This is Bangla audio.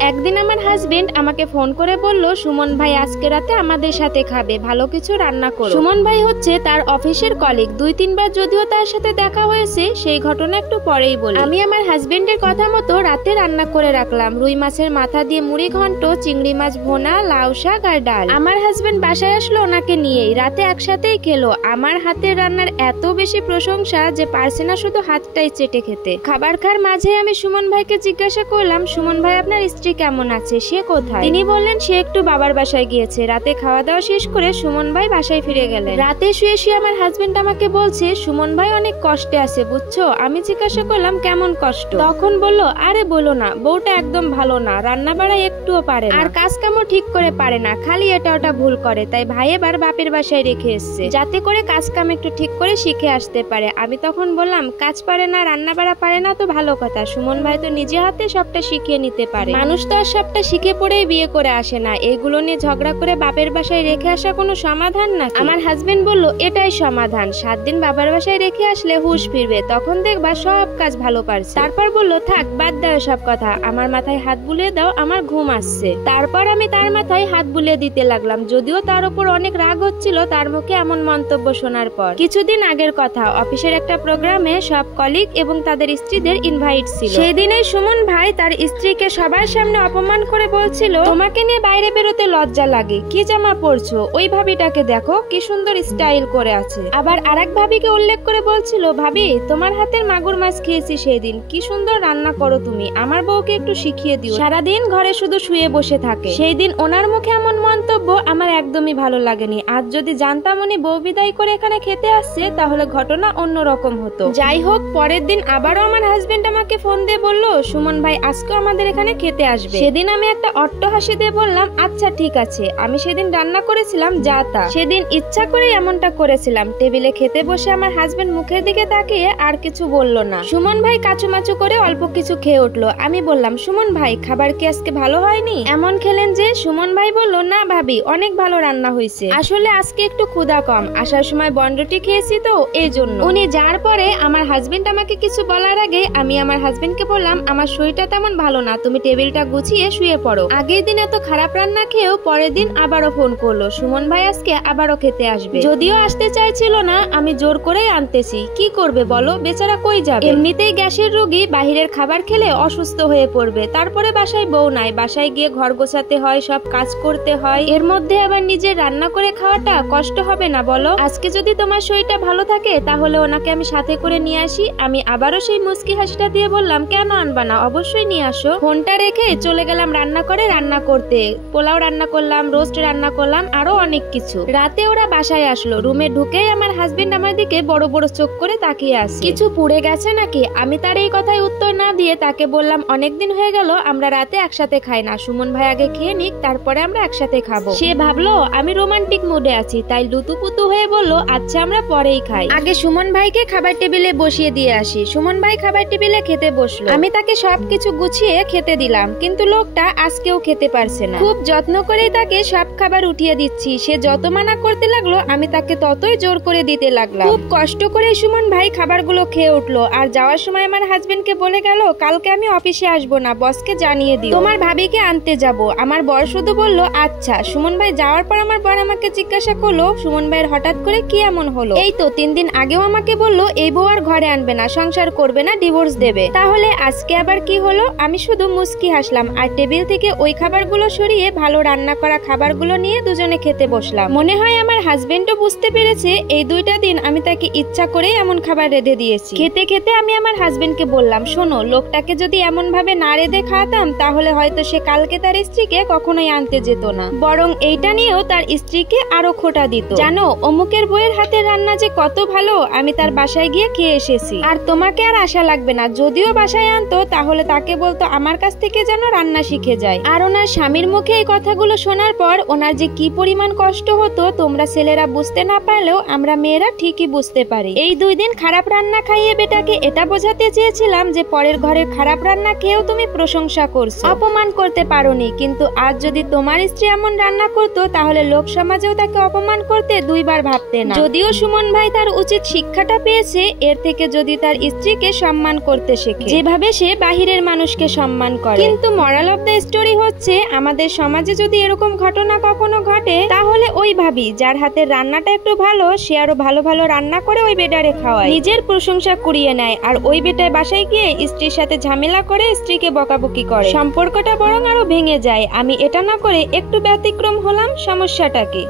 একদিন আমার হাজবেন্ড আমাকে ফোন করে বলল, সুমন ভাই আজকে রাতে আমাদের সাথে খাবে, ভালো কিছু রান্না করো। সুমন ভাই হচ্ছে তার অফিসের কলিগ, 2-3 বার যদিও তার সাথে দেখা হয়েছে, সেই ঘটনা একটু পরেই বলি। আমি আমার হাজবেন্ডের কথা মতো রাতে রান্না করে রাখলাম রুই মাছের মাথা দিয়ে মুড়ি ঘন্ট, চিংড়ি মাছ ভোনা, লাউ শাক আর ডাল। আমার হাজবেন্ড বাসায় আসলো ওনাকে নিয়েই, রাতে একসাথেই খেলো। আমার হাতের রান্নার এত বেশি প্রশংসা যে পারছে না শুধু হাতটাই চেটে খেতে। খাবার খাওয়ার মাঝে আমি সুমন ভাইকে জিজ্ঞাসা করলাম, সুমন ভাই আপনার স্ত্রী কেমন আছে, সে কোথায়? তিনি বললেন সে একটু বাবার বাসায় গিয়েছে। রাতে খাওয়া দাওয়া শেষ করে সুমন ভাই বাসায় ফিরে গেলেন। রাতে শুয়ে শুয়ে আমার হাজবেন্ড আমাকে বলছে, সুমন ভাই অনেক কষ্টে আছে বুঝছো। আমি জিজ্ঞাসা করলাম কেমন কষ্ট? তখন বলল, আরে বলো না, বউটা একদম ভালো না, রান্না বাড়া একটুও পারে না, আর কাজ কামও ঠিক করে পারে না, খালি এটা ওটা ভুল করে। তাই ভাই এবার বাপের বাসায় রেখে এসছে, যাতে করে কাজ কাম একটু ঠিক করে শিখে আসতে পারে। আমি তখন বললাম, কাজ পারে না, রান্না বাড়া পারে না তো ভালো কথা, সুমন ভাই তো নিজে হাতে সবটা শিখিয়ে নিতে পারে। মানুষ তো আর সবটা শিখে পড়েই বিয়ে করে আসে না, এগুলো নিয়ে ঝগড়া করে বাপের বাসায় রেখে আসা কোনো সমাধান না। আমার হাজবেন্ড বলল, এটাই সমাধান, 7 দিন বাবার বাসায় রেখে আসলে হুঁশ ফিরবে, তখন দেখবা সব কাজ ভালো পারছে। তারপর বলল, থাক বাদ দাও সব কথা, আমার মাথায় হাত বুলিয়ে দাও, আমার ঘুম আসছে। তারপর আমি তার মাথায় হাত বুলিয়ে দিতে লাগলাম, যদিও তার উপর অনেক রাগ হচ্ছিল তার মুখে এমন মন্তব্য শোনার পর। কিছুদিন আগের কথা, অফিসের একটা প্রোগ্রামে সব কলিগ এবং তাদের স্ত্রীদের ইনভাইট ছিল। সেই দিনেই সুমন ভাই তার স্ত্রীকে সবার সামনে অপমান করে বলছিল, তোমাকে নিয়ে বাইরে বেরোতে লজ্জা লাগে, কি জামা পরছো, ওই ভাবিটাকে দেখো কি সুন্দর স্টাইল করে আছে। আবার আরেক ভাবিকে উল্লেখ করে বলছিল, ভাবি তোমার হাতের মাগুর মাছ খেয়েছি সেই দিন, কি সুন্দর রান্না করো তুমি, আমার বউকে একটু শিখিয়ে দিও, সারাদিন ঘরে শুধু শুয়ে বসে থাকে। সেই দিন ওনার মুখে এমন মন্তব্য আমার একদমই ভালো লাগেনি। আজ যদি জানতাম উনি বউ বিদায় করে এখানে খেতে আসছে, তাহলে ঘটনা অন্যরকম হতো। যাই হোক, পরের দিন আবারও আমার হাজবেন্ড আমাকে ফোন দিয়ে বলল, সুমন ভাই আজকে আমাদের এখানে খেতে আসবে। সেদিন আমি একটা অট্ট হাসি দিয়ে বললাম, আচ্ছা ঠিক আছে। আমি সেদিন রান্না করেছিলাম যা তা, সেদিন ইচ্ছা করে এমনটা করেছিলাম। টেবিলে খেতে বসে আমার হাজবেন্ড মুখের দিকে তাকিয়ে আর কিছু বলল না। সুমন ভাই কাচুমাচু করে অল্প কিছু খেয়ে উঠলো। আমি বললাম, সুমন ভাই খাবার কি আজকে ভালো হয়নি, এমন খেলেন যে? সুমন ভাই বলল, না ভাবি অনেক ভালো রান্না হয়েছে, আসলে আজকে একটু ক্ষুধা কম, আসার সময় বনরুটি খেয়েছি তো এই জন্য। উনি যার পরে আমার হাজবেন্ড আমাকে কিছু বলার আগে আমি আমার হাজবেন্ডকে বললাম, আমার শরীরটা তেমন ভালো না, তুমি টেবিলটা গুছিয়ে শুয়ে পড়ো। আগের দিন এত খারাপ রান্না খেয়েও পরের দিন আবারও ফোন করলো, সুমন ভাই আজকে আবারও খেতে আসবে। যদিও আসতে চাইছিল না, আমি জোর করেই আনতেছি, কি করবে বলো, বেচারা কই যাবে? এমনিতেই গ্যাসের রোগী, বাহিরের খাবার খেলে অসুস্থ হয়ে পড়বে, তারপরে বাসায় বউ নাই, বাসায় গিয়ে ঘর গোছাতে হয়, সব কাজ করতে হয়, এর মধ্যে আবার নিজে রান্না করে খাওয়াটা কষ্ট হবে না বলো? আজকে যদি তোমার শরীরটা ভালো থাকে তাহলে ওনাকে আমি সাথে করে নিয়ে আসি। আমি আবারও সেই মুচকি হাসিটা দিয়ে বললাম, কেন আনবা না, অবশ্যই নিয়ে আসো। ফোনটা রেখে চলে গেলাম রান্না করতে। পোলাও রান্না করলাম, রোস্ট রান্না করলাম, আরো অনেক কিছু। রাতে ওরা বাসায় আসলো, রুমে ঢুকেই আমার হাজবেন্ড আমার দিকে বড় বড় চোখ করে তাকিয়ে আছে, কিছু পুড়ে গেছে নাকি? আমি তার এই কথায় উত্তর না দিয়ে তাকে বললাম, অনেকদিন হয়ে গেল আমরা রাতে একসাথে খাই না, সুমন ভাই আগে খেয়ে নিক, তারপরে আমরা একসাথে খাবো। সে ভাবলো আমি রোমান্টিক মুডে আছি, তাই লুতুপুতু হয়ে বলল, আচ্ছা আমরা পরেই খাই, আগে সুমন ভাইকে খাবার টেবিলে বসিয়ে দিয়ে আসি। সুমন ভাই খাবার টেবিলে খেতে বসলো, আমি তাকে সবকিছু গুছিয়ে খেতে দিলাম, কিন্তু লোকটা আজকেও খেতে পারছে না। খুব যত্ন করে তাকে সব খাবার উঠিয়ে দিচ্ছি, সে যত মানা করতে লাগলো আমি তাকে ততই জোর করে দিতে লাগলাম। খুব কষ্ট করে সুমন ভাই খাবারগুলো খেয়ে উঠলো, আর যাওয়ার সময় আমার হাজবেন্ডকে বলে গেল, কালকে আমি অফিসে আসবো না, বসকে জানিয়ে দিও, তোমার ভাবিকে আনতে যাব। আমার বর শুধু বলল, আচ্ছা। সুমন ভাই যাওয়ার পর আমার বর আমাকে জিজ্ঞাসা করলো, সুমন ভাইয়ের হঠাৎ করে কি এমন হলো? এই তো 3 দিন আগেও আমাকে বললো এই বউ আর ঘরে আনবে না, সংসার করবে না, ডিভোর্স দেবে, তাহলে আজকে আবার কি হলো? আমি শুধু মুস্কি হাসলাম আর টেবিল থেকে ওই খাবারগুলো সরিয়ে ভালো রান্না করা খাবারগুলো নিয়ে দুজনে খেতে বসলাম। মনে হয় আমার হাজবেন্ডও বুঝতে পেরেছে এই 2টা দিন আমি তাকে ইচ্ছা করে এমন খাবার রেঁধে দিয়েছি। খেতে খেতে আমি আমার হাজবেন্ডকে বললাম, শোনো, লোকটাকে যদি এমন ভাবে না রেঁধে খাওয়াতাম তাহলে হয়তো সে কালকে তার স্ত্রীকে কখনোই আনতে যেত না, বরং এইটা নিয়েও তার স্ত্রীকে আরো খোঁটা দিত। জানো অমুকের বইয়ের হাতের রান্না যে কত ভালো, আমি তার বাসায় গিয়ে খেয়ে এসেছি, আর তোমাকে আর আশা লাগবে না, যদিও বাসায় আনতো তাহলে তাকে বলতো আমার কাছ থেকে যেন রান্না শিখে যায়। আর ওনার স্বামীর মুখে এই কথাগুলো শোনার পর ওনার যে কি পরিমাণ কষ্ট হতো তোমরা ছেলেরা বুঝতে না পারলেও আমরা মেয়েরা ঠিকই বুঝতে পারি। এই 2 দিন খারাপ রান্না খাইয়ে বেটাকে এটা বোঝাতে চেয়েছিলাম যে পরের ঘরের খারাপ রান্না খেয়েও তুমি প্রশংসা করছো, অপমান করতে পারোনি, কিন্তু আজ যদি তোমার স্ত্রী এমন রান্না করতো তাহলে লোক সমাজেও তাকে অপমান করতে 2 বার ভাবতে না। যদিও সুমন ভাই তার উচিত শিক্ষাটা পেয়েছে, এর থেকে যদি তার স্ত্রীকে সম্মান করতে শেখে যেভাবে সে বাহিরের মানুষকে সম্মান করে। কিন্তু কিন্তু মরাল অফ দ্য স্টোরি হচ্ছে, আমাদের সমাজে যদি এরকম ঘটনা কখনো ঘটে তাহলে ওই ভাবি যার হাতের রান্নাটা একটু ভালো সে আরো ভালো ভালো রান্না করে ওই বেটারে খাওয়ায়, নিজের প্রশংসা কুড়িয়ে নেয়, আর ওই বেটায় বাসায় গিয়ে স্ত্রীর সাথে ঝামেলা করে স্ত্রীকে বকাবকি করে, সম্পর্কটা বরং আরো ভেঙে যায়। আমি এটা না করে একটু ব্যতিক্রম হলাম, সমস্যাটা কি?